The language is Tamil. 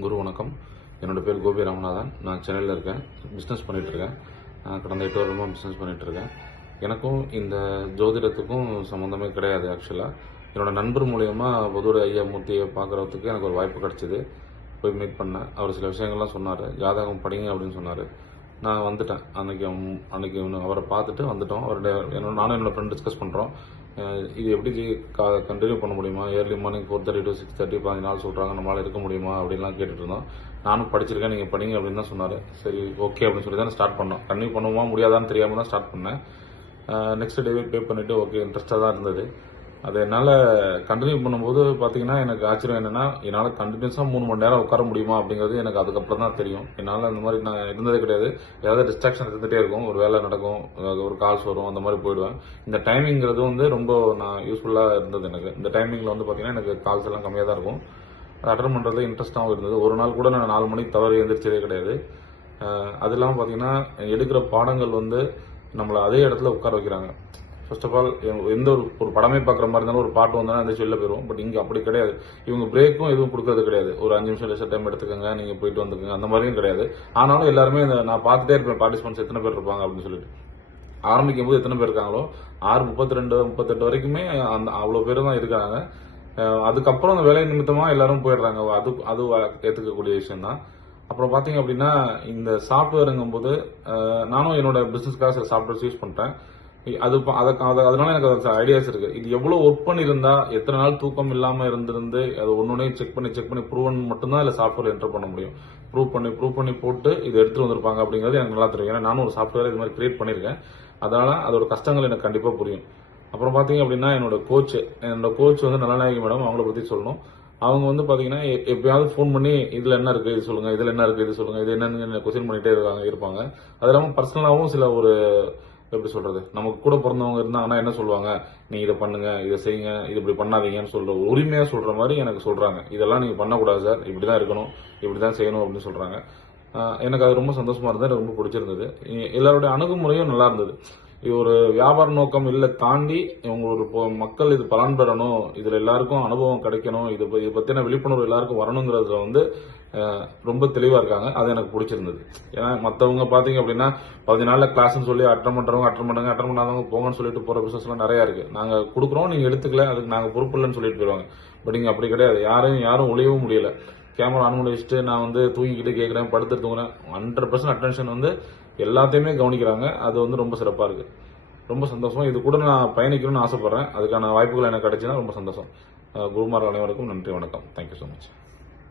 குரு வணக்கம். என்னோட பேர் கோபி ராமநாதன். நான் சென்னையில் இருக்கேன். பிஸ்னஸ் பண்ணிட்டு இருக்கேன். நான் கடந்த எட்டு வருடமாக பிஸ்னஸ் பண்ணிகிட்ருக்கேன் எனக்கும் இந்த ஜோதிடத்துக்கும் சம்மந்தமே கிடையாது ஆக்சுவலாக என்னோடய நண்பர் மூலயமா பொதுவுடைய ஐயா மூர்த்தியை பார்க்குறதுக்கு எனக்கு ஒரு வாய்ப்பு கிடச்சிது. போய் மீட் பண்ணேன். அவர் சில விஷயங்கள்லாம் சொன்னார். ஜாதகம் படிங்க அப்படின்னு சொன்னார். நான் வந்துட்டேன். அன்னைக்கு அன்றைக்கி அன்னைக்கு அவரை பார்த்துட்டு வந்துட்டோம். அவருடைய என்னோட நானும் என்னோட ஃப்ரெண்ட் டிஸ்கஸ் பண்ணுறோம் இது எப்படி கண்டினியூ பண்ண முடியுமா? Early morning four thirty to six thirty பதினஞ்சு நாள் சொல்கிறாங்க நம்மளால் இருக்க முடியுமா? அப்படின்லாம் கேட்டுட்டு இருந்தோம். நானும் படிச்சிருக்கேன் நீங்கள் படிங்க அப்படின்னு தான் சொன்னார். சரி ஓகே அப்படின்னு சொல்லி தான் ஸ்டார்ட் பண்ணோம். கண்டினியூ பண்ணுவோமா முடியாதான்னு தெரியாமல் தான் ஸ்டார்ட் பண்ணேன். நெக்ஸ்ட் டேவே பே பண்ணிவிட்டு ஓகே இன்ட்ரெஸ்ட்டாக தான் இருந்தது. அது என்னால் கண்டினியூ பண்ணும்போது பார்த்தீங்கன்னா எனக்கு ஆச்சரியம் என்னென்னா என்னால் கண்டினியூஸாக மூணு மணி நேரம் உட்கார முடியுமா அப்படிங்கிறது எனக்கு அதுக்கப்புறம் தான் தெரியும். என்னால் அந்த மாதிரி நான் இருந்ததே கிடையாது. ஏதாவது டிஸ்ட்ராக்ஷன் இருந்துகிட்டே இருக்கும். ஒரு வேலை நடக்கும் ஒரு கால்ஸ் வரும் அந்த மாதிரி போயிடுவேன். இந்த டைமிங்கிறது வந்து ரொம்ப நான் யூஸ்ஃபுல்லாக இருந்தது எனக்கு. இந்த டைமிங்கில் வந்து பார்த்தீங்கன்னா எனக்கு கால்ஸ் எல்லாம் கம்மியாக தான் இருக்கும். அது அட்டன் பண்ணுறது இன்ட்ரெஸ்ட்டாகவும் இருந்தது. ஒரு நாள் கூட நான் நாலு மணிக்கு தவறி எந்திரிச்சதே கிடையாது. அது இல்லாமல் பார்த்தீங்கன்னா எடுக்கிற பாடங்கள் வந்து நம்மளை அதே இடத்துல உட்கார வைக்கிறாங்க. ஃபர்ஸ்ட் ஆஃப் ஆல் எந்த ஒரு ஒரு படமே பார்க்குற மாதிரி இருந்தாலும் ஒரு பாட்டு வந்தாலும் அந்த வெளில போயிடும் பட் இங்கே அப்படி கிடையாது. இவங்க பிரேக்கும் எதுவும் கொடுக்கறது கிடையாது. ஒரு அஞ்சு நிமிஷம் லெசர் டைம் எடுத்துக்கோங்க நீங்கள் போயிட்டு வந்துக்கோங்க அந்த மாதிரியும் கிடையாது. ஆனாலும் எல்லாருமே இந்த நான் பார்த்துட்டே இருப்பேன் பார்ட்டிசிபென்ட்ஸ் எத்தனை பேர் இருப்பாங்க அப்படின்னு சொல்லிட்டு. ஆரம்பிக்கும் போது எத்தனை பேர் இருக்காங்களோ ஆறு முப்பத்தி ரெண்டு முப்பத்தெட்டு வரைக்குமே அந்த அவ்வளோ பேர் தான் இருக்காங்க. அதுக்கப்புறம் அந்த வேலை நிமித்தமாக எல்லாரும் போயிடுறாங்க. அது அது ஏற்றுக்கக்கூடிய விஷயம் தான் அப்புறம் பார்த்தீங்க அப்படின்னா இந்த சாஃப்ட்வேருங்கும் போது நானும் என்னோட பிஸ்னஸ்க்காக சில சாஃப்ட்வேர்ஸ் யூஸ் பண்றேன் அது ப- எனக்கு அது- அதனால எனக்கு ஐடியாஸ் இருக்கு. இது எவ்வளவு ஒர்க் பண்ணியிருந்தா எத்தனை நாள் தூக்கம் இல்லாம இருந்திருந்து அது ஒன்னொன்னையும் செக் பண்ணி செக் பண்ணி ப்ரூவன் மட்டும்தான் இல்ல சாஃப்ட்வேர் என்டர் பண்ண முடியும். ப்ரூவ் பண்ணி ப்ரூவ் பண்ணி போட்டு இது எடுத்துட்டு வந்திருப்பாங்க அப்படிங்கிறது எனக்கு நல்லா தெரியும். ஏன்னா நானும் ஒரு சாஃப்ட்வேர் இது மாதிரி கிரியேட் பண்ணியிருக்கேன். அதனால அதோட கஷ்டங்கள் எனக்கு கண்டிப்பா புரியும். அப்புறம் பாத்தீங்க அப்படின்னா என்னோட கோச் என்னோட கோச் வந்து நலநாயகி மேடம் அவங்கள பத்தி சொல்லணும். அவங்க வந்து பாத்தீங்கன்னா எப்பயாவது ஃபோன் பண்ணி இதுல என்ன இருக்கு? இது சொல்லுங்க. இதுல என்ன இருக்கு? இது சொல்லுங்க. இது என்னன்னு கொஸ்டின் பண்ணிட்டே இருக்காங்க இருப்பாங்க. அது இல்லாமல் பர்சனலாகவும் சில ஒரு எப்படி சொல்றது? நமக்கு கூட பிறந்தவங்க இருந்தாங்கன்னா என்ன சொல்லுவாங்க? நீ இதை பண்ணுங்க இதை செய்யுங்க இது இப்படி பண்ணாதீங்கன்னு சொல்ற உரிமையா சொல்ற மாதிரி எனக்கு சொல்றாங்க. இதெல்லாம் நீங்க பண்ணக்கூடாது சார். இப்படிதான் இருக்கணும் இப்படிதான் செய்யணும் அப்படின்னு சொல்றாங்க. எனக்கு அது ரொம்ப சந்தோஷமா இருந்தது எனக்கு ரொம்ப பிடிச்சிருந்தது. எல்லாருடைய அணுகுமுறையும் நல்லா இருந்தது. ஒரு வியாபார நோக்கம் இல்லை தாண்டி இவங்க ஒரு மக்கள் இது பலன் பெறணும். இதுல எல்லாருக்கும் அனுபவம் கிடைக்கணும். இது இதை பத்தின விழிப்புணர்வு எல்லாருக்கும் வரணுங்கிறதுல வந்து ரொம்ப தெளிவா இருக்காங்க. அது எனக்கு பிடிச்சிருந்தது. ஏன்னா மற்றவங்க பாத்தீங்க அப்படின்னா பதினஞ்சு நாள்ல கிளாஸ்ன்னு சொல்லி அட்டன் பண்றவங்க அட்டன் பண்ணுங்க அட்டன் பண்ணாதவங்க போங்கன்னு சொல்லிட்டு போற பிசினஸ் எல்லாம் நிறைய இருக்கு. நாங்க கொடுக்குறோம் நீங்க எடுத்துக்கல அதுக்கு நாங்க பொறுப்பு இல்லைன்னு சொல்லிட்டு போயிருவாங்க. பட் இங்க அப்படி கிடையாது. யாரையும் யாரும் ஒழியவும் முடியல. கேமரா ஆன் பண்ணி வச்சுட்டு நான் வந்து தூங்கிக்கிட்டு கேட்குறேன் படுத்து தூங்குறேன். ஹண்ட்ரட் பர்சன்ட் அட்டென்ஷன் வந்து எல்லாத்தையுமே கவனிக்கிறாங்க. அது வந்து ரொம்ப சிறப்பாக இருக்குது ரொம்ப சந்தோஷம். இது கூட நான் பயணிக்கணும்னு ஆசைப்பட்றேன். அதுக்கான வாய்ப்புகள் எனக்கு கிடைச்சுன்னா ரொம்ப சந்தோஷம். குருமார் அனைவருக்கும் நன்றி வணக்கம். Thank you so much